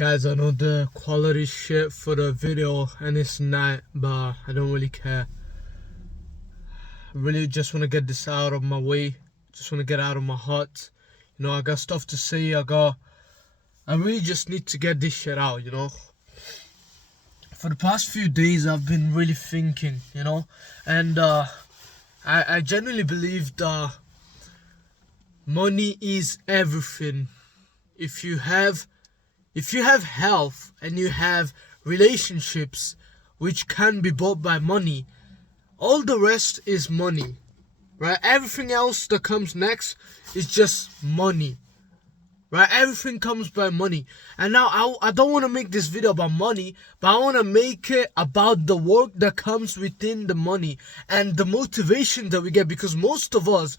Guys, I know the quality shit for the video and it's not, but I don't really care. I really just want to get this out of my way. Just want to get out of my heart. I got stuff to say. I really just need to get this shit out, For the past few days, I've been really thinking, and I genuinely believe that money is everything. If you have health and you have relationships which can be bought by money, all the rest is money, right? Everything else that comes next is just money, right? Everything comes by money. And now I don't want to make this video about money, but I want to make it about the work that comes within the money and the motivation that we get, because most of us,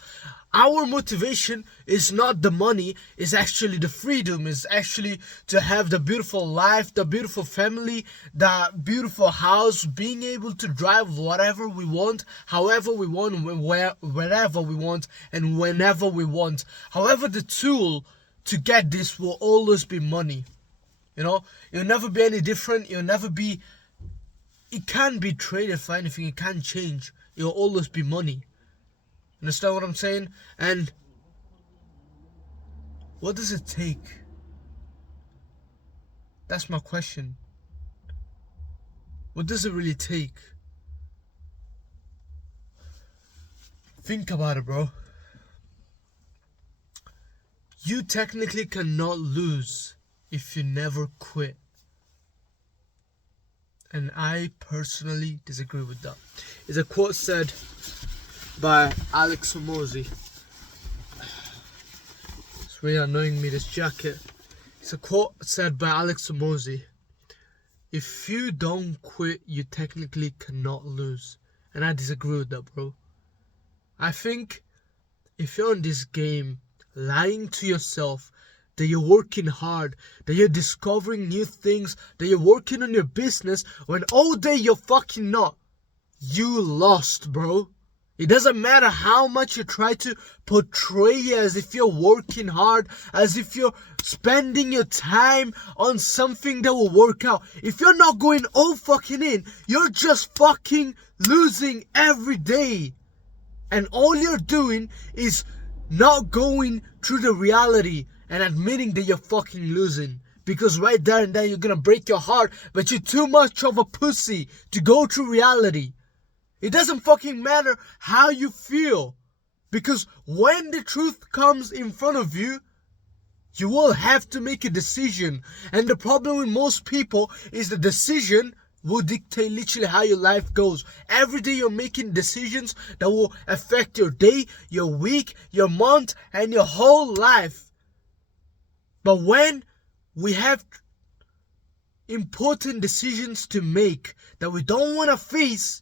our motivation is not the money, it's actually the freedom, it's actually to have the beautiful life, the beautiful family, the beautiful house, being able to drive whatever we want, however we want, wherever we want, and whenever we want. However, the tool to get this will always be money. It'll never be any different. It can't be traded for anything, it can't change. It'll always be money. Understand what I'm saying? And what does it take? That's my question. What does it really take? Think about it, bro. You technically cannot lose if you never quit. And I personally disagree with that. It's a quote said by Alex Hormozi. It's really annoying me, this jacket. It's a quote said by Alex Hormozi. If you don't quit, you technically cannot lose. And I disagree with that, bro. I think if you're in this game lying to yourself that you're working hard, that you're discovering new things, that you're working on your business, when all day you're fucking not, you lost, bro. It doesn't matter how much you try to portray it as if you're working hard, as if you're spending your time on something that will work out. If you're not going all fucking in, you're just fucking losing every day. And all you're doing is not going through the reality and admitting that you're fucking losing. Because right there and then you're gonna break your heart, but you're too much of a pussy to go through reality. It doesn't fucking matter how you feel, because when the truth comes in front of you, you will have to make a decision. And the problem with most people is the decision will dictate literally how your life goes. Every day you're making decisions that will affect your day, your week, your month, and your whole life. But when we have important decisions to make that we don't want to face,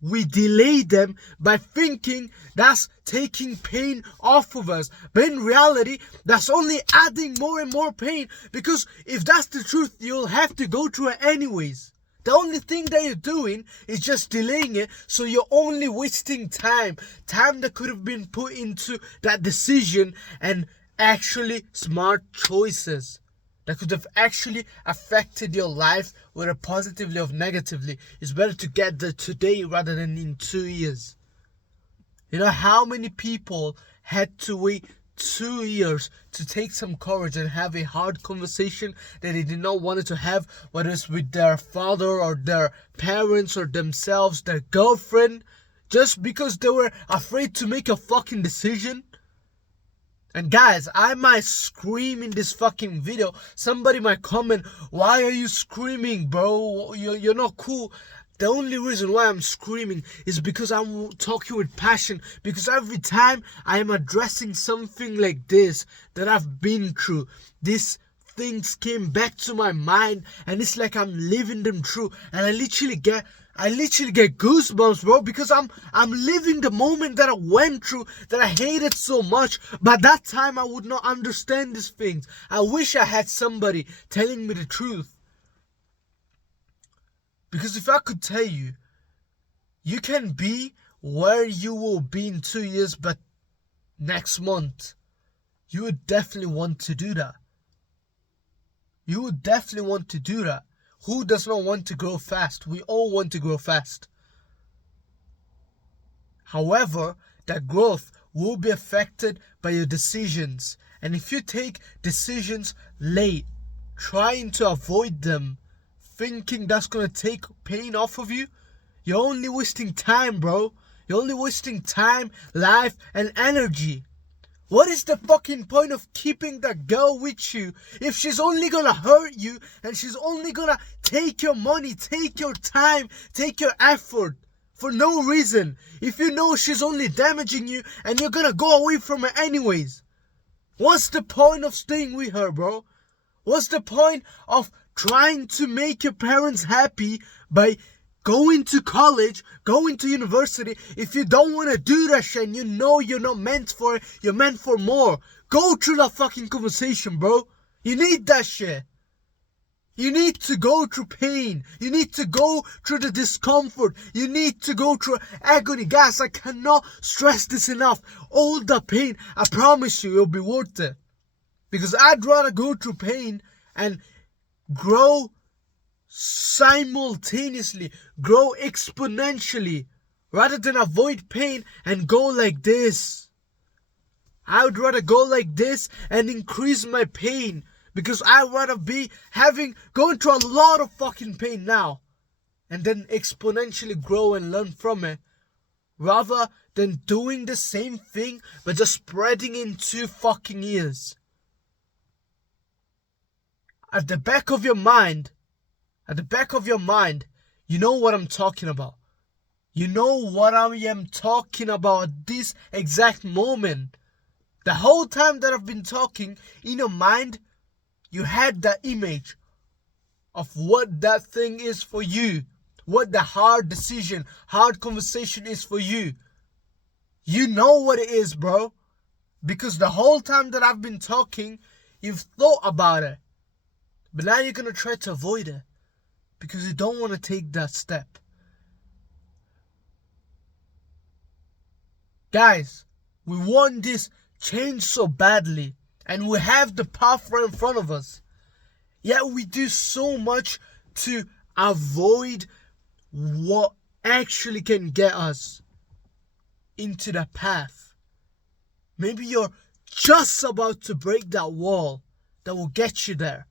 we delay them by thinking that's taking pain off of us. But in reality, that's only adding more and more pain, because if that's the truth, you'll have to go through it anyways. The only thing that you're doing is just delaying it, so you're only wasting time that could have been put into that decision and actually smart choices that could have actually affected your life, whether positively or negatively. It's better to get there today rather than in 2 years. You know how many people had to wait 2 years to take some courage and have a hard conversation that they did not want to have, whether it's with their father or their parents or themselves, their girlfriend, just because they were afraid to make a fucking decision? And guys, I might scream in this fucking video. Somebody might comment, why are you screaming, bro? You're not cool. The only reason why I'm screaming is because I'm talking with passion. Because every time I am addressing something like this that I've been through, these things came back to my mind, and it's like I'm living them through. And I literally get goosebumps, bro, because I'm living the moment that I went through, that I hated so much. But that time I would not understand these things. I wish I had somebody telling me the truth. Because if I could tell you, you can be where you will be in 2 years, but next month, you would definitely want to do that. You would definitely want to do that. Who does not want to grow fast? We all want to grow fast. However, that growth will be affected by your decisions. And if you take decisions late, trying to avoid them, thinking that's going to take pain off of you, you're only wasting time, bro. You're only wasting time, life, and energy. What is the fucking point of keeping that girl with you if she's only gonna hurt you and she's only gonna take your money, take your time, take your effort for no reason? If you know she's only damaging you and you're gonna go away from her anyways. What's the point of staying with her, bro? What's the point of trying to make your parents happy by going to college, going to university, if you don't want to do that shit and you know you're not meant for it, you're meant for more? Go through that fucking conversation, bro. You need that shit. You need to go through pain. You need to go through the discomfort. You need to go through agony. Guys, I cannot stress this enough. All the pain, I promise you, it'll be worth it. Because I'd rather go through pain and grow simultaneously, grow exponentially, rather than avoid pain and go like this. I would rather go like this and increase my pain, because I'd rather be going through a lot of fucking pain now and then exponentially grow and learn from it, rather than doing the same thing but just spreading in 2 fucking years. At the back of your mind, you know what I'm talking about. You know what I am talking about at this exact moment. The whole time that I've been talking, in your mind, you had that image of what that thing is for you. What the hard decision, hard conversation is for you. You know what it is, bro. Because the whole time that I've been talking, you've thought about it. But now you're going to try to avoid it, because you don't want to take that step. Guys, we want this change so badly, and we have the path right in front of us. Yet we do so much to avoid what actually can get us into that path. Maybe you're just about to break that wall that will get you there.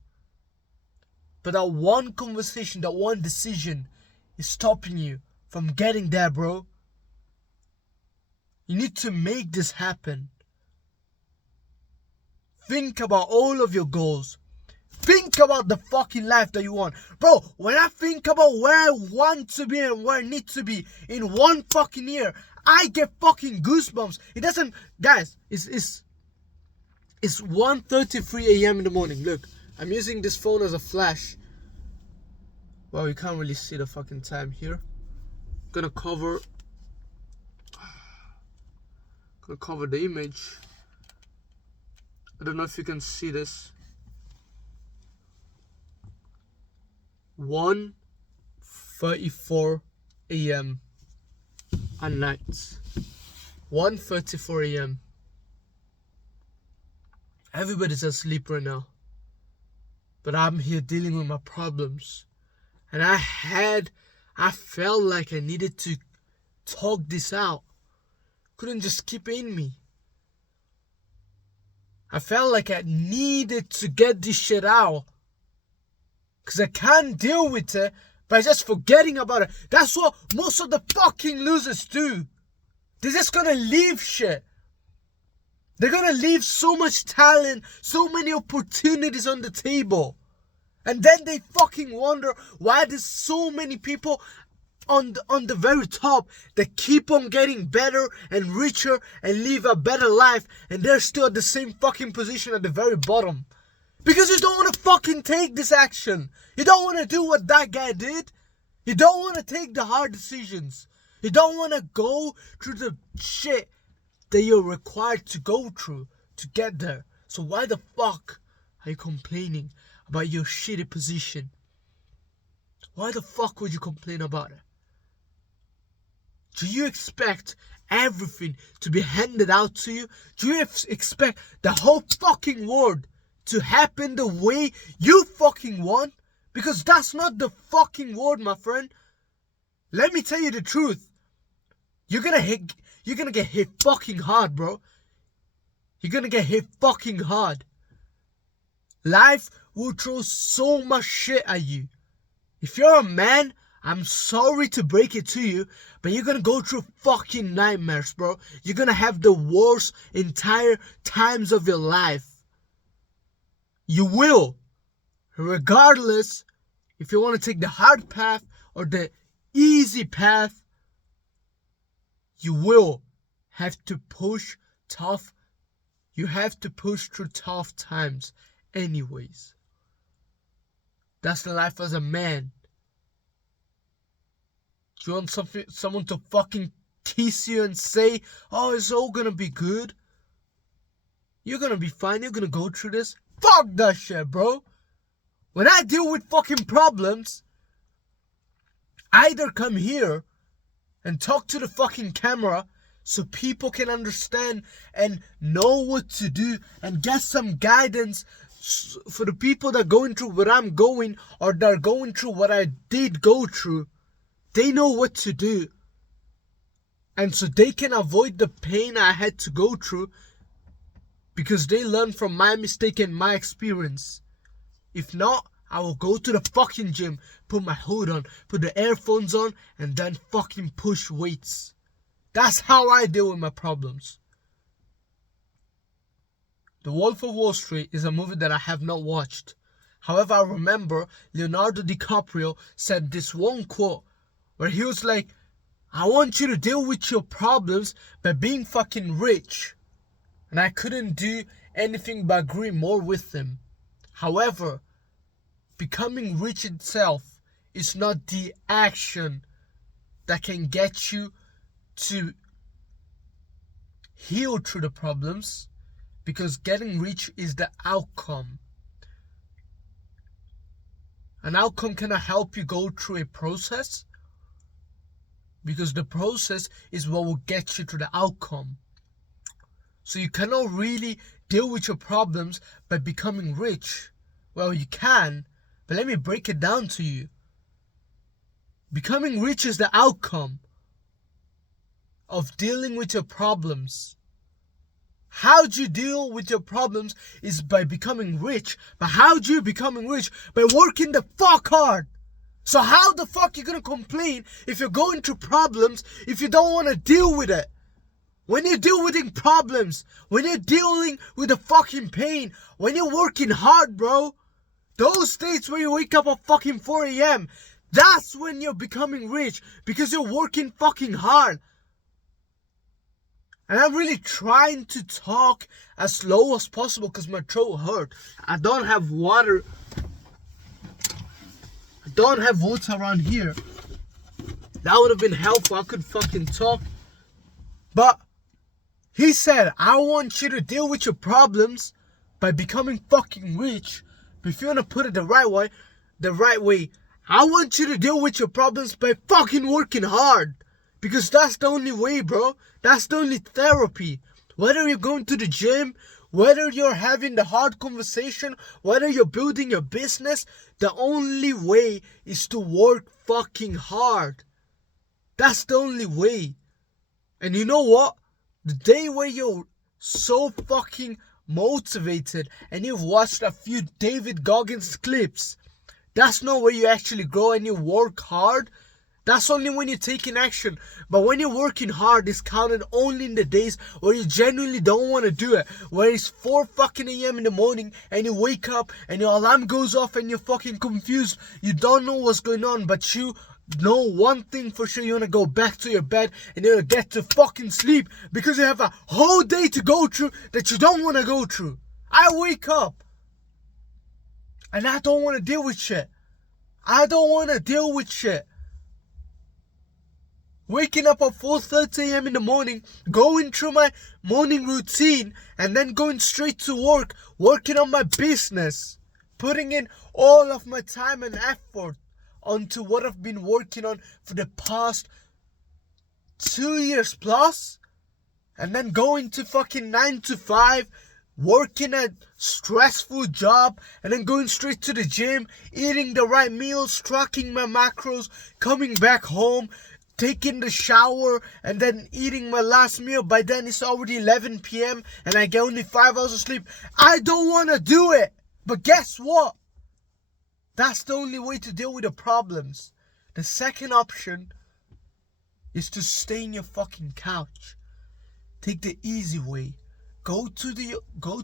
But that one conversation, that one decision is stopping you from getting there, bro. You need to make this happen. Think about all of your goals. Think about the fucking life that you want. Bro, when I think about where I want to be and where I need to be in 1 fucking year, I get fucking goosebumps. It doesn't... Guys, it's 1:33 a.m. in the morning. Look, I'm using this phone as a flash. Well, you can't really see the fucking time here. Gonna cover the image. I don't know if you can see this. 1:34 a.m. at night. 1:34 a.m. Everybody's asleep right now. But I'm here dealing with my problems. And I felt like I needed to talk this out. Couldn't just keep it in me. I felt like I needed to get this shit out. Because I can't deal with it by just forgetting about it. That's what most of the fucking losers do. They're just gonna leave shit. They're gonna leave so much talent, so many opportunities on the table. And then they fucking wonder why there's so many people on the very top that keep on getting better and richer and live a better life, and they're still at the same fucking position at the very bottom. Because you don't want to fucking take this action. You don't want to do what that guy did. You don't want to take the hard decisions. You don't want to go through the shit that you're required to go through to get there. So why the fuck are you complaining about your shitty position? Why the fuck would you complain about it? Do you expect everything to be handed out to you? Do you expect the whole fucking world to happen the way you fucking want. Because that's not the fucking word, my friend. Let me tell you the truth. You're gonna get hit fucking hard, bro. You're gonna get hit fucking hard. Life will throw so much shit at you. If you're a man, I'm sorry to break it to you, but you're gonna go through fucking nightmares, bro. You're gonna have the worst entire times of your life. You will. Regardless, if you want to take the hard path or the easy path, you will have to push tough. You have to push through tough times anyways. That's the life as a man. Do you want someone to fucking kiss you and say, oh, it's all gonna be good? You're gonna be fine, you're gonna go through this? Fuck that shit, bro. When I deal with fucking problems, I either come here and talk to the fucking camera so people can understand and know what to do and get some guidance for the people that are going through what I'm going, or that are going through what I did go through. They know what to do. And so they can avoid the pain I had to go through because they learned from my mistake and my experience. If not, I will go to the fucking gym, put my hood on, put the earphones on, and then fucking push weights. That's how I deal with my problems. The Wolf of Wall Street is a movie that I have not watched. However, I remember Leonardo DiCaprio said this one quote where he was like, I want you to deal with your problems by being fucking rich. And I couldn't do anything but agree more with him. However, becoming rich itself is not the action that can get you to heal through the problems, because getting rich is the outcome. An outcome cannot help you go through a process, because the process is what will get you to the outcome. So you cannot really deal with your problems by becoming rich. Well, you can, but let me break it down to you. Becoming rich is the outcome of dealing with your problems. How do you deal with your problems is by becoming rich. But how do you becoming rich? By working the fuck hard. So how the fuck you gonna complain if you're going through problems if you don't want to deal with it? When you're dealing with problems, when you're dealing with the fucking pain, when you're working hard, bro, those states where you wake up at fucking 4 a.m., that's when you're becoming rich, because you're working fucking hard. And I'm really trying to talk as slow as possible because my throat hurt. I don't have water. I don't have water around here. That would have been helpful. I could fucking talk. But he said, I want you to deal with your problems by becoming fucking rich. But if you want to put it the right way, I want you to deal with your problems by fucking working hard. Because that's the only way, bro. That's the only therapy. Whether you're going to the gym, whether you're having the hard conversation, whether you're building your business, the only way is to work fucking hard. That's the only way. And you know what? The day where you're so fucking motivated and you've watched a few David Goggins clips, that's not where you actually grow and you work hard. That's only when you're taking action. But when you're working hard, it's counted only in the days where you genuinely don't want to do it. Where it's 4 fucking a.m. in the morning and you wake up and your alarm goes off and you're fucking confused. You don't know what's going on, but you know one thing for sure. You want to go back to your bed and you want to get to fucking sleep because you have a whole day to go through that you don't want to go through. I wake up and I don't want to deal with shit. I don't want to deal with shit. Waking up at 4:30 a.m. in the morning, going through my morning routine, and then going straight to work, working on my business, putting in all of my time and effort onto what I've been working on for the past 2 years plus, and then going to fucking 9 to 5, working a stressful job, and then going straight to the gym, eating the right meals, tracking my macros, coming back home, taking the shower, and then eating my last meal. By then it's already 11 p.m. and I get only 5 hours of sleep. I don't want to do it. But guess what? That's the only way to deal with the problems. The second option is to stay in your fucking couch. Take the easy way. Go to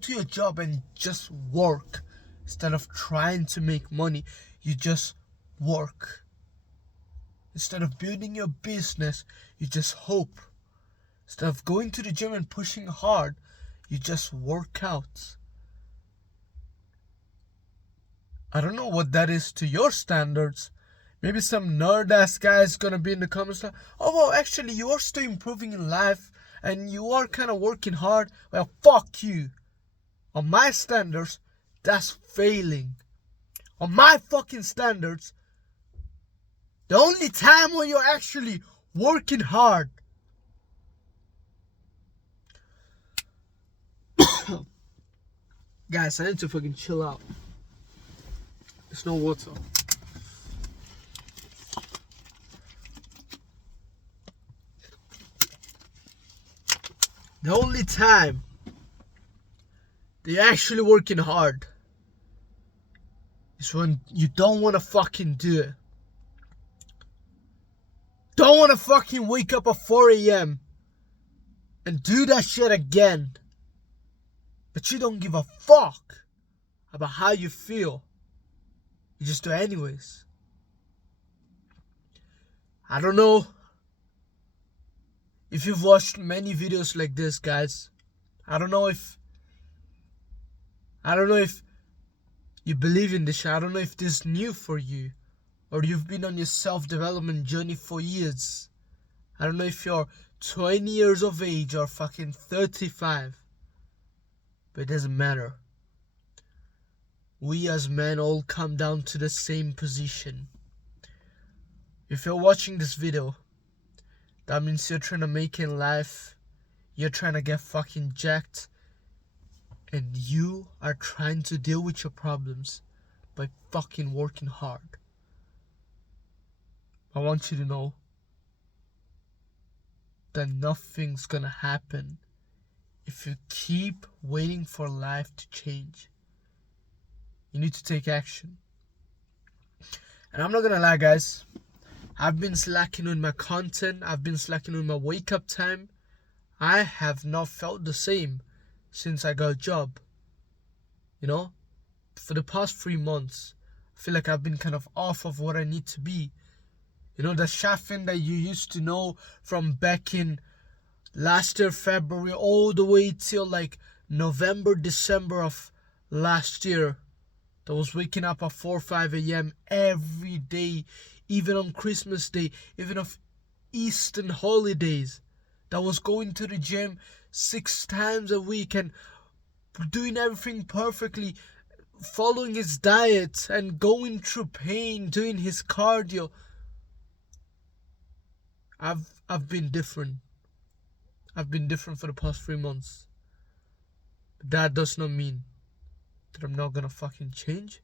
your job and just work. Instead of trying to make money, you just work. Instead of building your business, you just hope. Instead of going to the gym and pushing hard, you just work out. I don't know what that is to your standards. Maybe some nerd ass guy is gonna be in the comments like, oh well, actually you are still improving in life and you are kind of working hard. Well, fuck you. On my standards, that's failing. On my fucking standards, the only time when you're actually working hard. Guys, I need to fucking chill out. There's no water. The only time that you're actually working hard is when you don't want to fucking do it. Don't want to fucking wake up at 4 a.m. and do that shit again. But you don't give a fuck about how you feel. You just do it anyways. I don't know if you've watched many videos like this, guys. I don't know if you believe in this shit. I don't know if this is new for you, or you've been on your self-development journey for years. I don't know if you're 20 years of age or fucking 35. But it doesn't matter. We as men all come down to the same position. If you're watching this video, that means you're trying to make it in life. You're trying to get fucking jacked. And you are trying to deal with your problems by fucking working hard. I want you to know that nothing's gonna happen if you keep waiting for life to change. You need to take action. And I'm not gonna lie, guys. I've been slacking on my content. I've been slacking on my wake up time. I have not felt the same since I got a job. You know? For the past 3 months, I feel like I've been kind of off of what I need to be. You know, the Shafin that you used to know from back in last year, February, all the way till like November, December of last year. That was waking up at 4 or 5 a.m. every day, even on Christmas Day, even on Eastern holidays. That was going to the gym 6 times a week and doing everything perfectly, following his diet and going through pain, doing his cardio. I've been different. I've been different for the past 3 months. But that does not mean that I'm not gonna fucking change.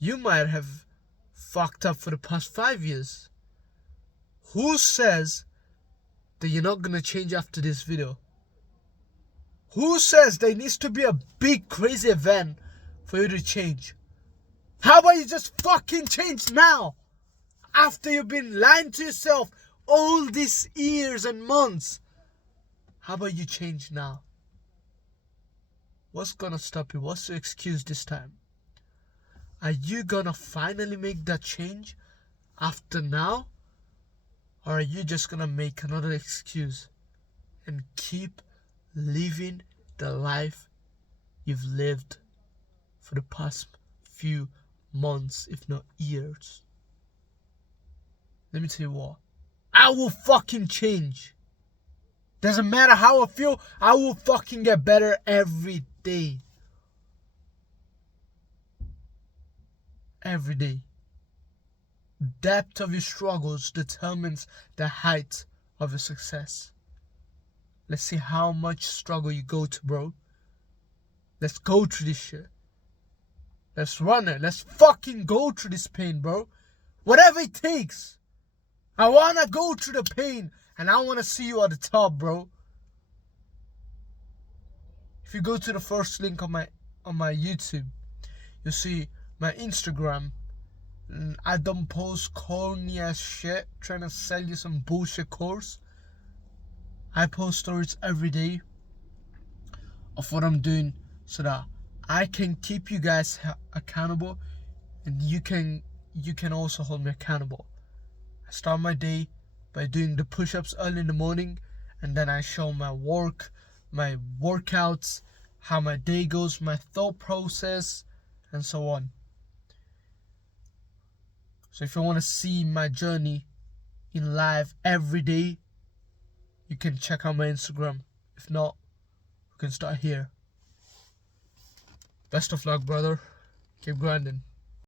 You might have fucked up for the past 5 years. Who says that you're not gonna change after this video? Who says there needs to be a big crazy event for you to change? How about you just fucking change now? After you've been lying to yourself all these years and months. How about you change now? What's gonna stop you? What's your excuse this time? Are you gonna finally make that change after now? Or are you just gonna make another excuse and keep living the life you've lived for the past few months, if not years? Let me tell you what. I will fucking change. Doesn't matter how I feel, I will fucking get better every day. Every day. Depth of your struggles determines the height of your success. Let's see how much struggle you go to, bro. Let's go through this shit. Let's run it. Let's fucking go through this pain, bro. Whatever it takes. I wanna go through the pain, and I wanna see you at the top, bro. If you go to the first link on my YouTube, you'll see my Instagram. I don't post corny ass shit trying to sell you some bullshit course. I post stories every day of what I'm doing so that I can keep you guys accountable, and you can also hold me accountable. I start my day by doing the push-ups early in the morning, and then I show my workouts, how my day goes, my thought process, and so on. So if you want to see my journey in life every day, you can check out my Instagram. If not, we can start here. Best of luck, brother. Keep grinding.